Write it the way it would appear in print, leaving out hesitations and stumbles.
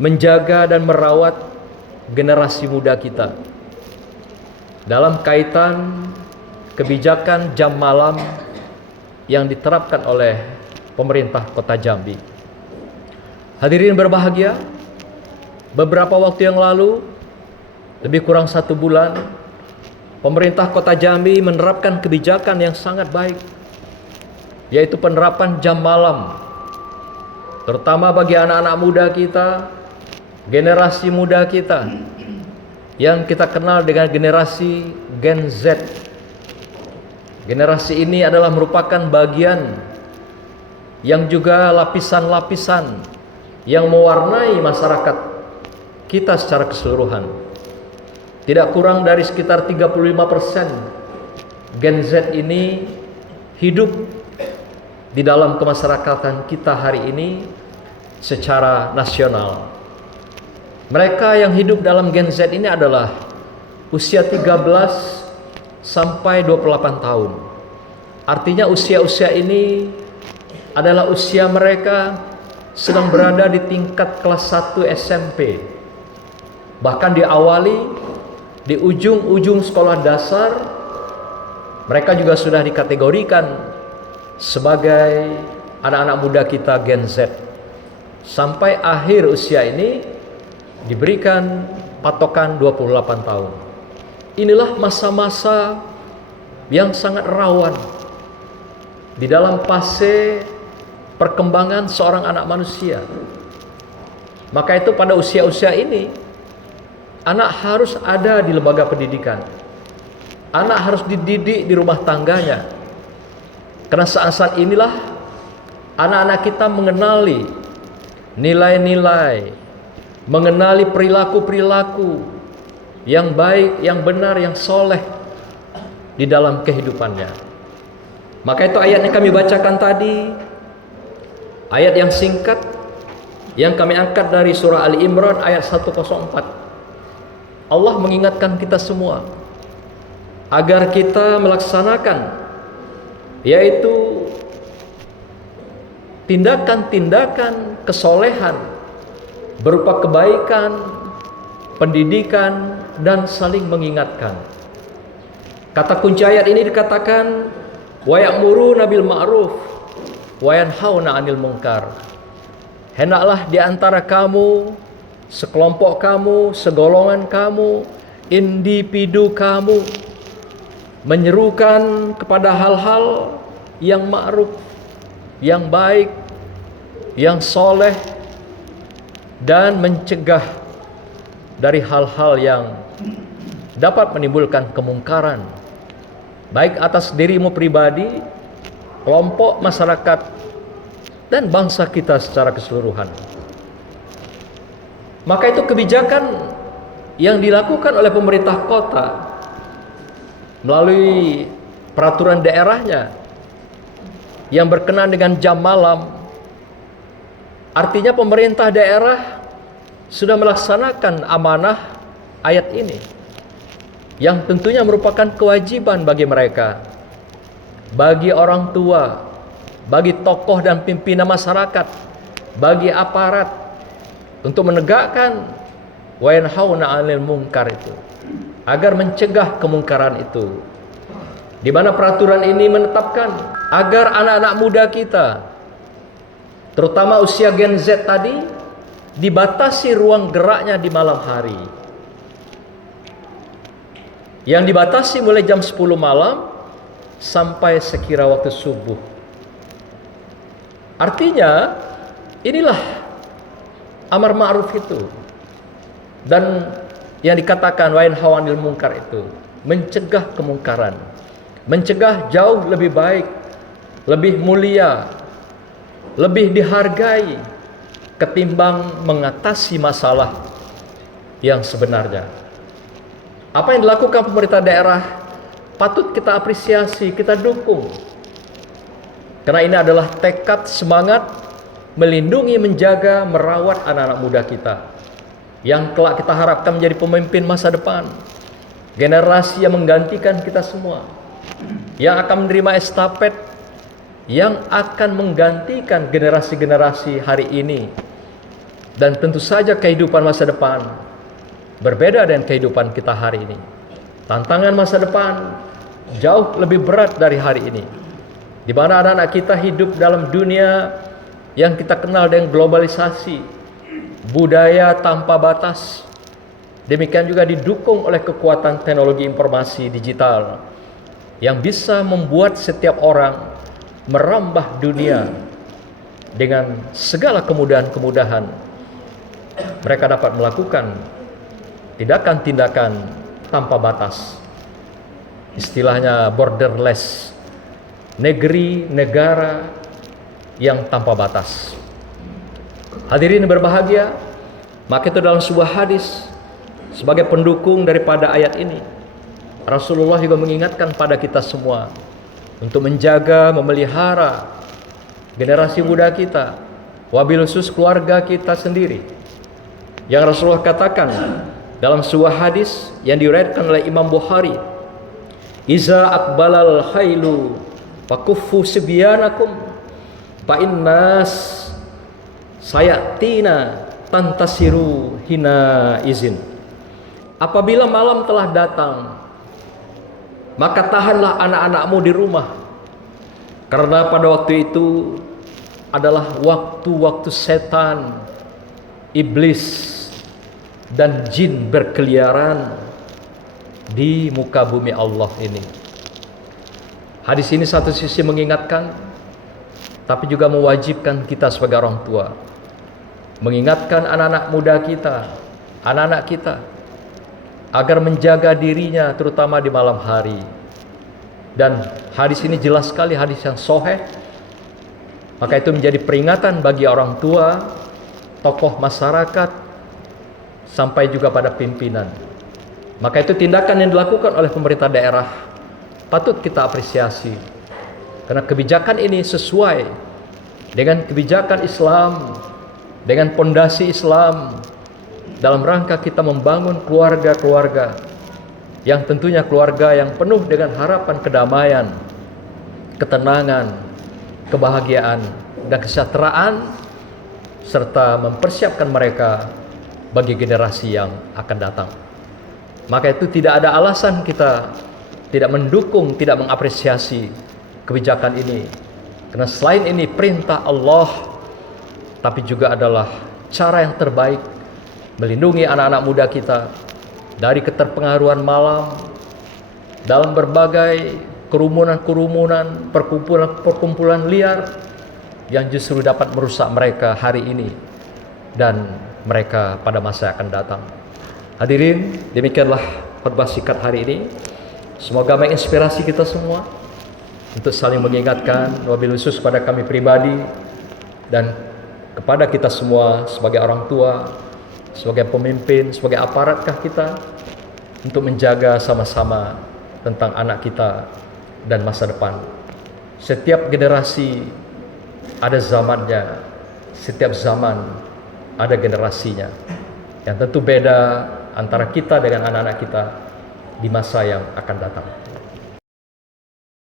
menjaga dan merawat generasi muda kita dalam kaitan kebijakan jam malam yang diterapkan oleh pemerintah Kota Jambi. Hadirin berbahagia, beberapa waktu yang lalu, lebih kurang 1 bulan, pemerintah Kota Jambi menerapkan kebijakan yang sangat baik, yaitu penerapan jam malam, terutama bagi anak-anak muda kita, generasi muda kita, yang kita kenal dengan generasi Gen Z. Generasi ini adalah merupakan bagian yang juga lapisan-lapisan yang mewarnai masyarakat kita secara keseluruhan. Tidak kurang dari sekitar 35% Gen Z ini hidup di dalam kemasyarakatan kita hari ini secara nasional. Mereka yang hidup dalam Gen Z ini adalah usia 13 sampai 28 tahun. Artinya usia-usia ini adalah usia mereka sedang berada di tingkat kelas 1 SMP. Bahkan diawali di ujung-ujung sekolah dasar, mereka juga sudah dikategorikan sebagai anak-anak muda kita Gen Z. Sampai akhir usia ini diberikan patokan 28 tahun. Inilah masa-masa yang sangat rawan di dalam fase perkembangan seorang anak manusia. Maka itu pada usia-usia ini, anak harus ada di lembaga pendidikan. Anak harus dididik di rumah tangganya. Karena saat-saat inilah anak-anak kita mengenali nilai-nilai, mengenali perilaku-perilaku yang baik, yang benar, yang soleh di dalam kehidupannya. Maka itu ayat yang kami bacakan tadi, ayat yang singkat yang kami angkat dari surah Ali Imran ayat 104. Allah mengingatkan kita semua agar kita melaksanakan, yaitu tindakan-tindakan kesolehan berupa kebaikan, pendidikan, dan saling mengingatkan. Kata kunci ayat ini dikatakan wa ya'muruna bil ma'ruf wa yanhauna 'anil munkar. Hendaklah di antara kamu, sekelompok kamu, segolongan kamu, individu kamu menyerukan kepada hal-hal yang ma'ruf, yang baik, yang soleh, dan mencegah dari hal-hal yang dapat menimbulkan kemungkaran, baik atas dirimu pribadi, kelompok masyarakat, dan bangsa kita secara keseluruhan. Maka itu kebijakan yang dilakukan oleh pemerintah kota melalui peraturan daerahnya yang berkenaan dengan jam malam. Artinya pemerintah daerah sudah melaksanakan amanah ayat ini, yang tentunya merupakan kewajiban bagi mereka, bagi orang tua, bagi tokoh dan pimpinan masyarakat, bagi aparat, untuk menegakkan wa yanhauna 'anil munkar itu, agar mencegah kemungkaran itu. Di mana peraturan ini menetapkan agar anak-anak muda kita, terutama usia Gen Z tadi, dibatasi ruang geraknya di malam hari. Yang dibatasi mulai jam 10 malam sampai sekira waktu subuh. Artinya, inilah amar ma'ruf itu. Dan yang dikatakan wa yanhauna 'anil munkar itu, mencegah kemungkaran. Mencegah jauh lebih baik, lebih mulia, lebih dihargai ketimbang mengatasi masalah yang sebenarnya. Apa yang dilakukan pemerintah daerah patut kita apresiasi, kita dukung. Karena ini adalah tekad, semangat melindungi, menjaga, merawat anak-anak muda kita yang kelak kita harapkan menjadi pemimpin masa depan, generasi yang menggantikan kita semua, yang akan menerima estafet, yang akan menggantikan generasi-generasi hari ini Dan tentu saja kehidupan masa depan berbeda dengan kehidupan kita hari ini. Tantangan masa depan jauh lebih berat dari hari ini, di mana anak-anak kita hidup dalam dunia yang kita kenal dengan globalisasi, budaya tanpa batas. Demikian juga didukung oleh kekuatan teknologi informasi digital yang bisa membuat setiap orang merambah dunia dengan segala kemudahan-kemudahan. Mereka dapat melakukan tindakan-tindakan tanpa batas. Istilahnya borderless, negeri negara yang tanpa batas. Hadirin berbahagia, maka itu dalam sebuah hadis sebagai pendukung daripada ayat ini, Rasulullah juga mengingatkan pada kita semua untuk menjaga, memelihara generasi muda kita, wabil khusus keluarga kita sendiri. Yang Rasulullah katakan dalam sebuah hadis yang diriwayatkan oleh Imam Bukhari, "Iza aqbalal khailu fakuffu sibyanakum fa innas sayatina tantasiru hina izin." Apabila malam telah datang, maka tahanlah anak-anakmu di rumah, karena pada waktu itu adalah waktu-waktu setan, iblis, dan jin berkeliaran di muka bumi Allah ini. Hadis ini satu sisi mengingatkan, tapi juga mewajibkan kita sebagai orang tua mengingatkan anak-anak muda kita, anak-anak kita, agar menjaga dirinya terutama di malam hari. Dan hadis ini jelas sekali, hadis yang sahih. Maka itu menjadi peringatan bagi orang tua, tokoh masyarakat, sampai juga pada pimpinan. Maka itu tindakan yang dilakukan oleh pemerintah daerah patut kita apresiasi, karena kebijakan ini sesuai dengan kebijakan Islam, dengan pondasi Islam, dalam rangka kita membangun keluarga-keluarga yang tentunya keluarga yang penuh dengan harapan kedamaian, ketenangan, kebahagiaan, dan kesejahteraan, serta mempersiapkan mereka bagi generasi yang akan datang. Maka itu tidak ada alasan kita tidak mendukung, tidak mengapresiasi kebijakan ini, karena selain ini perintah Allah, tapi juga adalah cara yang terbaik melindungi anak-anak muda kita dari keterpengaruhan malam dalam berbagai kerumunan-kerumunan, perkumpulan-perkumpulan liar yang justru dapat merusak mereka hari ini dan mereka pada masa yang akan datang. Hadirin, demikianlah khotbah singkat hari ini. Semoga menginspirasi kita semua untuk saling mengingatkan, wabil khusus pada kami pribadi dan kepada kita semua sebagai orang tua, sebagai pemimpin, sebagai aparatkah kita, untuk menjaga sama-sama tentang anak kita dan masa depan. Setiap generasi ada zamannya, setiap zaman ada generasinya, yang tentu beda antara kita dengan anak-anak kita di masa yang akan datang.